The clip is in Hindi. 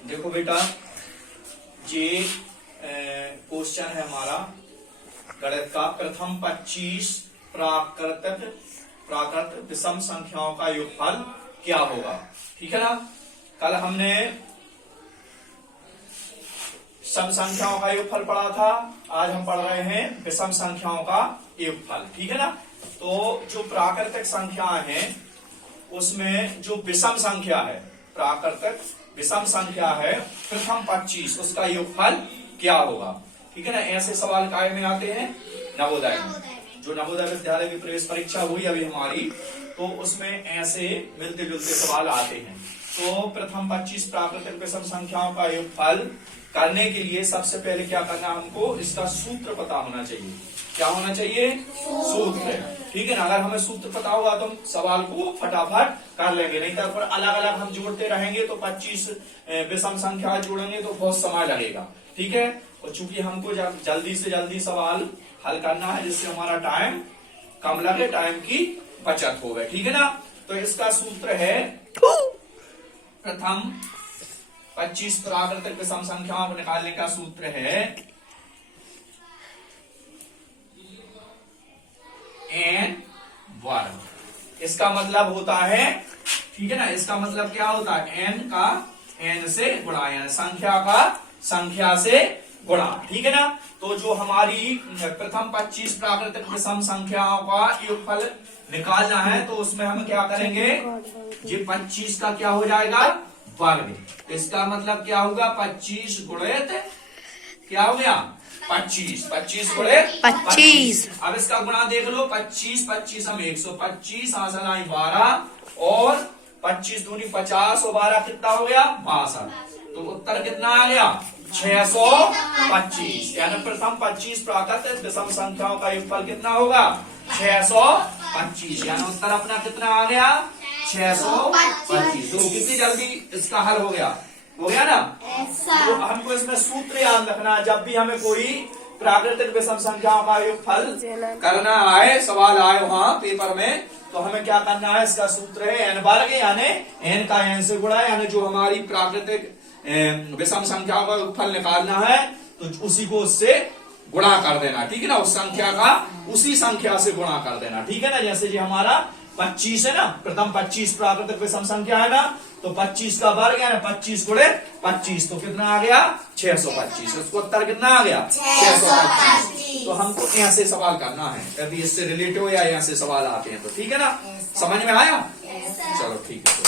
देखो बेटा, ये क्वेश्चन है हमारा गणित का। प्रथम 25 प्राकृत विषम संख्याओं का योगफल क्या होगा। ठीक है ना। कल हमने सम संख्याओं का योगफल पढ़ा था, आज हम पढ़ रहे हैं विषम संख्याओं का योगफल। ठीक है ना। तो जो प्राकृतिक संख्याएं हैं उसमें जो विषम संख्या है, प्राकृतिक विषम संख्या है प्रथम 25, उसका योगफल क्या होगा। ठीक है ना। ऐसे सवाल काय में आते हैं, नवोदय में। जो नवोदय विद्यालय की प्रवेश परीक्षा हुई अभी हमारी, तो उसमें ऐसे मिलते जुलते सवाल आते हैं। तो प्रथम 25 प्राकृतिक विषम संख्याओं का योगफल करने के लिए सबसे पहले क्या करना, हमको इसका सूत्र पता होना चाहिए। क्या होना चाहिए, सूत्र। ठीक है ना। अगर हमें सूत्र पता होगा तो हम सवाल को फटाफट कर लेंगे, नहीं तो फिर अलग अलग हम जोड़ते रहेंगे तो 25 विषम संख्या जोड़ेंगे तो बहुत समय लगेगा। ठीक है। और चूंकि हमको जल्दी से जल्दी सवाल हल करना है जिससे हमारा टाइम कम लगे, टाइम की बचत हो गई। ठीक है ना। तो इसका सूत्र है, प्रथम 25 प्राकृतिक विषम संख्याओं को निकालने का सूत्र है n वर्ग। इसका मतलब होता है, ठीक है ना, इसका मतलब क्या होता है, n का n से गुणा, यानी संख्या का संख्या से गुणा। ठीक है ना। तो जो हमारी प्रथम 25 प्राकृतिक विषम संख्याओं का योगफल निकालना है तो उसमें हम क्या करेंगे, ये 25 का क्या हो जाएगा, वर्ग। इसका मतलब क्या होगा, 25 गुणित क्या हो गया, 25 गुणित 25। अब इसका गुणा देख लो, 25 हम 125, हासिल आई 12 और 25 दूनी 50 और 12 कितना हो गया, 62। तो उत्तर कितना आ गया, 625। यानी प्रथम 25 प्राकृतिक विषम संख्याओं का योगफल कितना होगा, 625। यानी उत्तर अपना कितना आ गया, 625। तो कितनी जल्दी इसका हल हो गया ना। तो हमको इसमें सूत्र याद रखना, जब भी हमें कोई प्राकृतिक विषम संख्याओं का योगफल करना आए, सवाल आए वहां पेपर में, तो हमें क्या करना है, इसका सूत्र है n वर्ग, यानी n का n से गुणा, यानी जो हमारी प्राकृतिक विषम संख्याओं का योगफल निकालना है तो उसी को उससे गुणा कर देना। ठीक है ना। उस संख्या का उसी संख्या से गुणा कर देना। ठीक है ना। जैसे जी हमारा 25 है ना, प्रथम 25 प्राकृतिक विषम संख्या है ना, तो 25 का वर्ग है ना, 25 गुणे 25 तो कितना आ गया, 625। उसको उत्तर कितना आ गया, 625। तो हमको ऐसे सवाल करना है, यदि इससे रिलेटिव या ऐसे सवाल आते हैं तो। ठीक है ना। समझ में आया। चलो ठीक है, तो